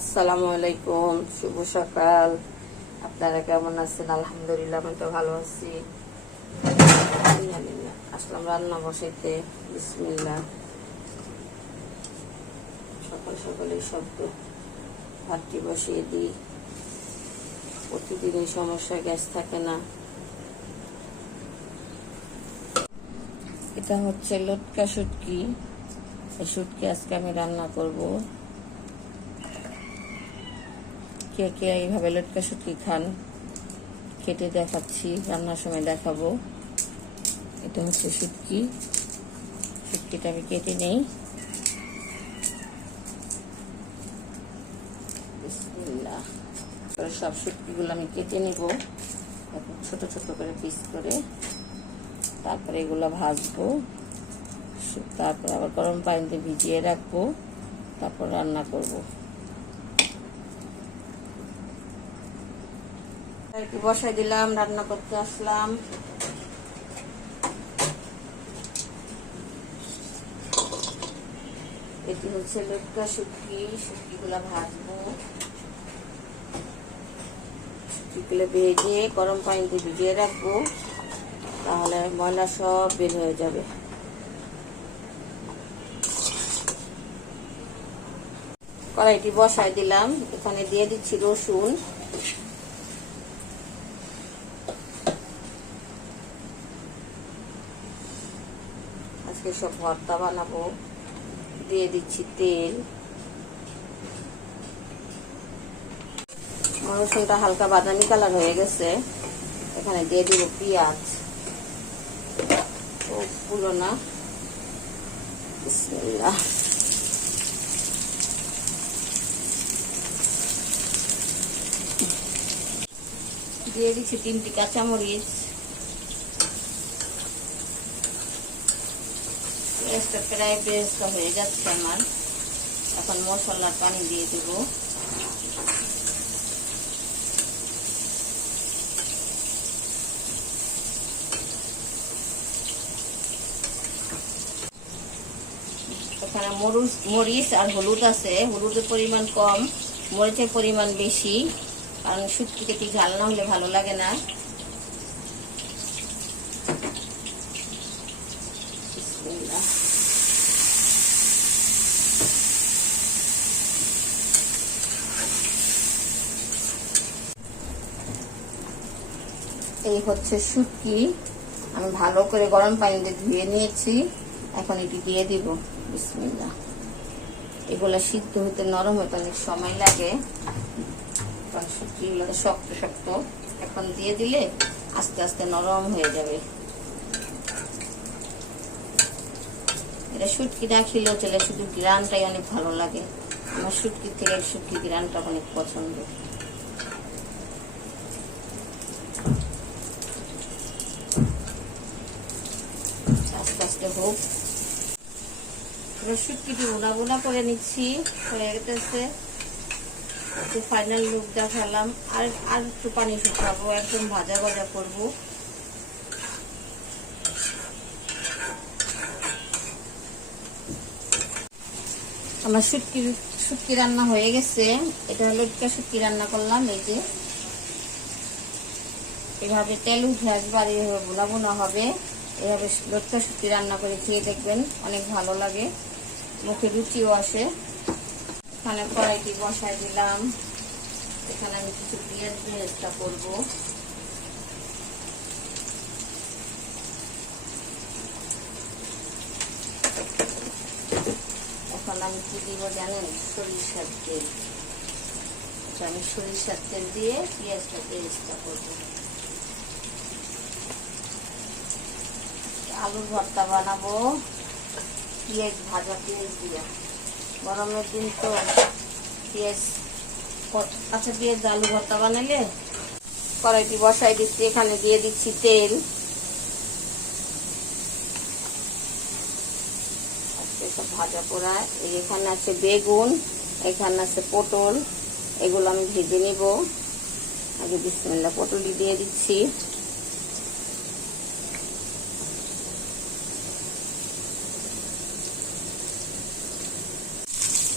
আসসালামু আলাইকুম, শুভ সকাল। আপনারা কেমন আছেন? আলহামদুলিল্লাহ, আমি তো ভালো আছি। আসলাম রান্না বসাইতে। বিসমিল্লাহ। সকাল সকালে শব্দ। ভাতটি বসিয়ে দিই। প্রতিদিন এই সমস্যা, গ্যাস থাকে না। এটা হচ্ছে লটকা শুটকি। এই শুটকি আজকে আমি রান্না করব। কে কে এইভাবে লটকা শুটকি খান কেটে দেখাচ্ছি, রান্নার সময় দেখাবো। এটা হচ্ছে শুটকি। শুটকিটা আমি কেটে নেই। বিসমিল্লাহ। সব শুটকিগুলো আমি কেটে নিব ছোট ছোট করে পিস করে। তারপরে এগুলো ভাজবো, তারপর আবার গরম পানিতে ভিজিয়ে রাখবো, তারপর রান্না করব। একটু বসাই দিলাম, রান্না করতে আসলাম। এটি হচ্ছে লটকা শুটকি। শুটকিগুলো ভাজবো। শুটকিগুলো ভেজে গরম পানিতে ভিজিয়ে রাখবো, তাহলে ময়লা সব বের হয়ে যাবে। কড়াইটি বসাই দিলাম। এখানে দিয়ে দিচ্ছি রসুন। আজকে সব ভর্তা বানাবো। দিয়ে দিচ্ছি তেল। রসুনটা হালকা বাদামি কালার হয়ে গেছে। এখানে দিয়ে দিব পেঁয়াজ। ও পুরো না। বিসমিল্লাহ। দিয়ে দিচ্ছি 3টি কাঁচামরিচ। পেঁয়াজটা প্রায় পেঁয়াজটা হয়ে যাচ্ছে আমার। এখন মশলার পানি দিয়ে দেব। এখানে মরিচ আর হলুদ আছে। হলুদের পরিমাণ কম, মরিচের পরিমাণ বেশি, কারণ শুটকি কেটে ঝাল না হলে ভালো লাগে না। এই হচ্ছে শুটকি। আমি ভালো করে গরম পানিতে ধুয়ে নিয়েছি। এখন এটি দিয়ে দিব। বিসমিল্লাহ। এগুলা সিদ্ধ হতে, নরম হতে অনেক সময় লাগে, কারণ শুটকিগুলো শক্ত শক্ত। এখন দিয়ে দিলে আস্তে আস্তে নরম হয়ে যাবে। এটা শুটকি না খেলেও চলে, শুধু গ্রানটাই অনেক ভালো লাগে। আমার শুটকির থেকে শুটকি গ্রানটা অনেক পছন্দ। আস্তে আস্তে হোক। শুটকিটি বোনা বোনা করে নিচ্ছি, হয়ে গেছে। একটু ফাইনাল লুক দেখালাম। আর একটু পানি শুকাবো, একদম ভাজা ভাজা করবো। আমার শুটকি রান্না হয়ে গেছে। এটা হলো লটকা শুটকি রান্না করলাম। এই যে এভাবে তেল উঠে আসবে আর এইভাবে বোনা বোনা হবে। এভাবে লটকা শুটকি রান্না করে খেয়ে দেখবেন, অনেক ভালো লাগে, মুখে রুচিও আসে। এখানে কড়াইটি বসাই দিলাম। এখানে আমি কিছু পেঁয়াজ ভেজটা করবো। এখন আমি কি দিব জানেন? সরিষার তেল। আমি সরিষার তেল দিয়ে পেঁয়াজটা করবো। আলুর ভর্তা বানাবো পেঁয়াজ ভাজা, পেঁয়াজ দিয়ে। গরমের দিন তো পেঁয়াজ, কাঁচা পেঁয়াজ আলু ভর্তা বানালে। কড়াইটি বসাই দিচ্ছি। এখানে দিয়ে দিচ্ছি তেল। সব ভাজা পোড়া। এখানে আছে বেগুন, এখানে আছে পটল। এগুলো আমি ভেজে নিব আগে। বিসমিল্লাহ। পটলটি দিয়ে দিচ্ছি।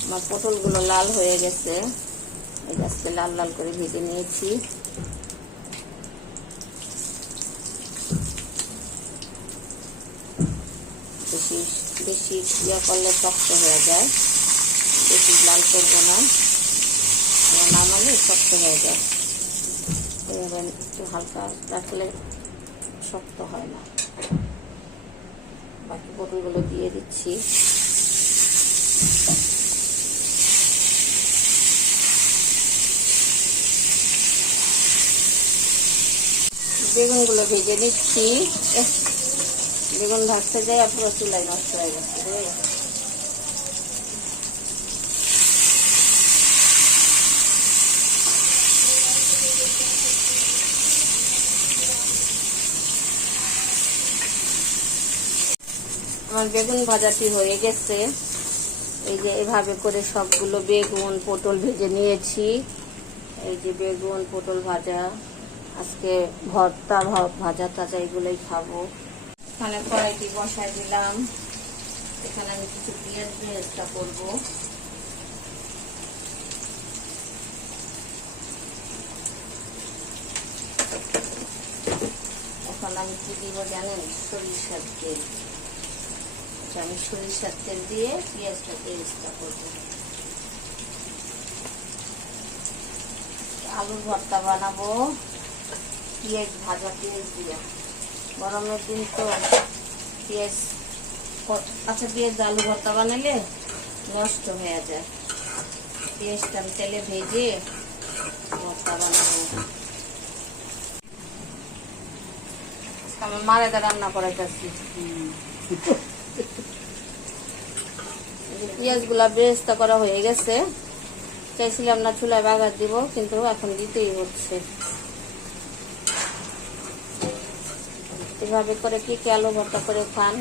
আমার পটলগুলো লাল হয়ে গেছে। এই আজকে লাল লাল করে ভেজে নিয়েছি। বেশি বেশি ইয়া করলে শক্ত হয়ে যায়, বেশি লাল করবো না, নামালে শক্ত হয়ে যায়। এবার একটু হালকা রাখলে শক্ত হয় না। বাকি পটলগুলো দিয়ে দিচ্ছি। বেগুনগুলো ভেজে নিচ্ছি। বেগুন ভাজতে যাই আর পুরো চুলাই নষ্ট হয়ে গেছে। আমার বেগুন ভাজাটি হয়ে গেছে। এই যে এভাবে করে সবগুলো বেগুন পটল ভেজে নিয়েছি। এই যে বেগুন পটল ভাজা, আজকে ভর্তা ভাজা টাজা এগুলোই খাবো। এখানে কড়াইটি বসাই দিলাম। এখানে আমি কিছু পেঁয়াজ ভেজটা করবো। এখন আমি কি দিব জানেন? সরিষার তেল। আমি সরিষার তেল দিয়ে পেঁয়াজটা পেস্টটা করবো। আলুর ভর্তা বানাবো পেঁয়াজ ভাজা পেঁয়াজ দিয়ে। গরমের দিন তো পেঁয়াজ, আচ্ছা পেঁয়াজ আলু ভর্তা বানালে নষ্ট হয়ে যায়। পেঁয়াজটা আমি তেলে ভেজে ভর্তা বানাবো। আমার মারেদা রান্না করাইতেছি। পেঁয়াজগুলা বেরেস্তা করা হয়ে গেছে। চাইছিলাম না চুলায় বাগার দিব, কিন্তু এখন দিতেই হচ্ছে। এভাবে করে কি আলু ভর্তা করে খান।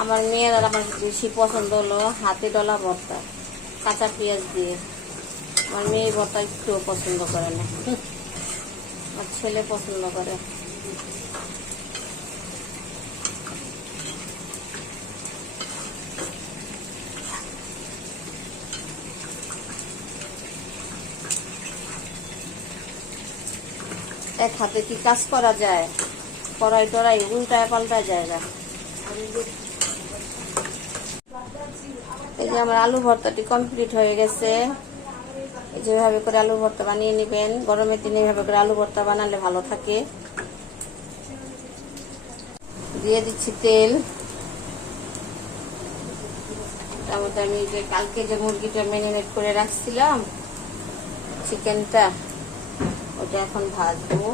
আমার মেয়ের আর আমার বেশি পছন্দ হলো হাতে ডলা ভর্তা, কাঁচা পেঁয়াজ দিয়ে। আমার মেয়ে ভর্তা একটুও পছন্দ করে না, আমার ছেলে পছন্দ করে। এক হাতে কি কাজ করা যায়? কড়াই টড়াই উল্টায় পাল্টায় জায়গা। এই যে আমার আলু ভর্তাটি কমপ্লিট হয়ে গেছে। এই যেভাবে করে আলু ভর্তা বানিয়ে নেবেন। গরমের দিনে এভাবে করে আলু ভর্তা বানালে ভালো থাকে। দিয়ে দিচ্ছি তেল। তারপর আমি যে কালকে যে মুরগিটা ম্যারিনেট করে রাখছিলাম, চিকেনটা, ওটা এখন ভাজবো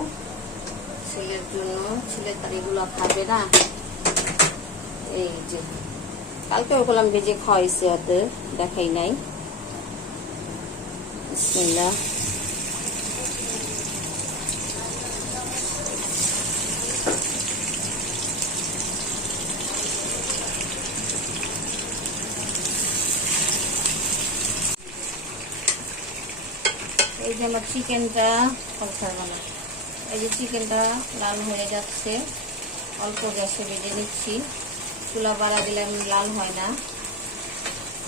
ছেলের জন্য। ছেলে তার এগুলো খাবে না। এই যে কালকে ওগুলো ভেজে খাওয়াইছি, ওদের দেখাই নাই। বিসমিল্লাহ। এই যে আমার চিকেনটা এই যে চিকেনটা লাল হয়ে যাচ্ছে। অল্প গ্যাসে ভেজে নিচ্ছি। চুলা বাড়া দিলে লাল হয় না।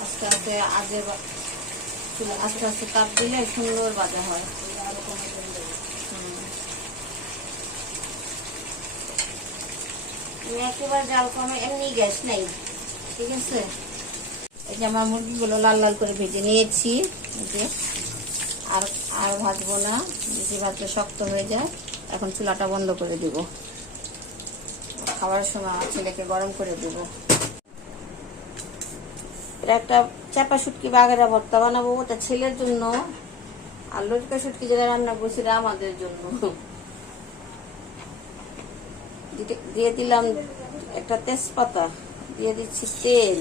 আস্তে আস্তে চুলা আস্তে আস্তে তাপ দিলে সুন্দর ভাজা হয়। একেবারে জাল কমে, এমনি গ্যাস নেই, ঠিক আছে। এই যে আমার মুরগিগুলো লাল লাল করে ভেজে নিয়েছি। আর আর ভাজবো না, বেশি ভাজলে শক্ত হয়ে যায়। এখন চুলাটা বন্ধ করে দিব। খাওয়ার সময় আমার ছেলেকে গরম করে দেব। এটা একটা চাপা শুটকি বাগেরা ভর্তা বানাবো, ওটা ছেলের জন্য। আর লটকা শুটকি যেটা রান্না করছি আমাদের জন্য। দিয়ে দিলাম একটা তেজপাতা, দিয়ে দিচ্ছি তেল।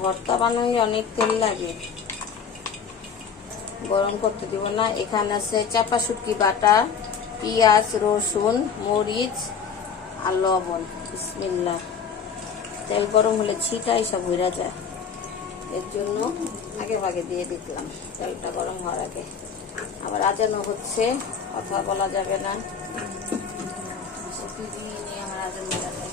ভর্তা বানাই অনেক তেল লাগে, গরম করতে দিব না। এখানে আছে চাপা শুটকি বাটা, পেঁয়াজ, রসুন, মরিচ আর লবণ। বিসমিল্লাহ। তেল গরম হলে ছিটাই সব হইরা যায়, এর জন্য আগে ভাগে দিয়ে দিলাম তেলটা গরম হওয়ার আগে। আবার আজানও হচ্ছে, কথা বলা যাবে না। আমার আজান হয়ে যায়।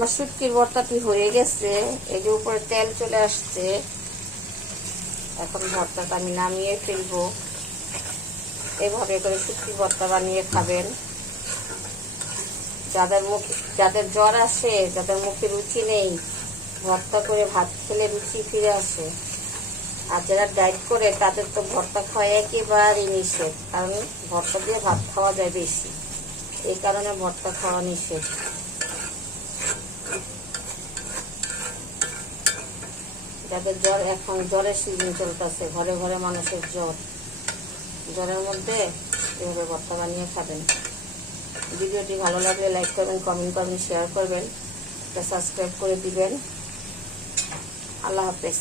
আমার শুটকির ভর্তাটি হয়ে গেছে, এই যে উপরে তেল চলে আসছে। এখন ভর্তাটা আমি নামিয়ে ফেলবো। এভাবে করে শুটকি ভর্তা বানিয়ে খাবেন। যাদের জ্বর আছে, যাদের মুখে রুচি নেই, ভর্তা করে ভাত খেলে রুচি ফিরে আসে। আর যারা ডায়েট করে তাদের তো ভর্তা খাওয়া একেবারেই নিষেধ, কারণ ভর্তা দিয়ে ভাত খাওয়া যায় বেশি, এই কারণে ভর্তা খাওয়া নিষেধ। যাদের জ্বর, এখন জ্বরের সিজন চলতেছে, ঘরে ঘরে মানুষের জ্বর, জ্বরের মধ্যে এভাবে ভর্তা বানিয়ে খাবেন। ভিডিওটি ভালো লাগলে লাইক করবেন, কমেন্ট করবেন, শেয়ার করবেন, সাবস্ক্রাইব করে দিবেন। আল্লাহ হাফেজ।